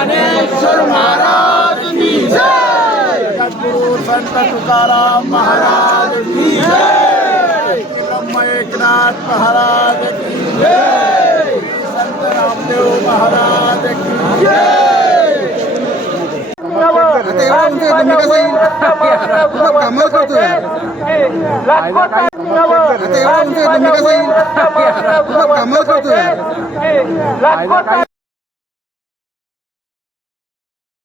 ज्ञानेश्वर महाराज की जय सतगुरु संत तुकाराम महाराज की जय ब्रह्म एकनाथ महाराज की जय संत रामदेव महाराज की जय कमल कर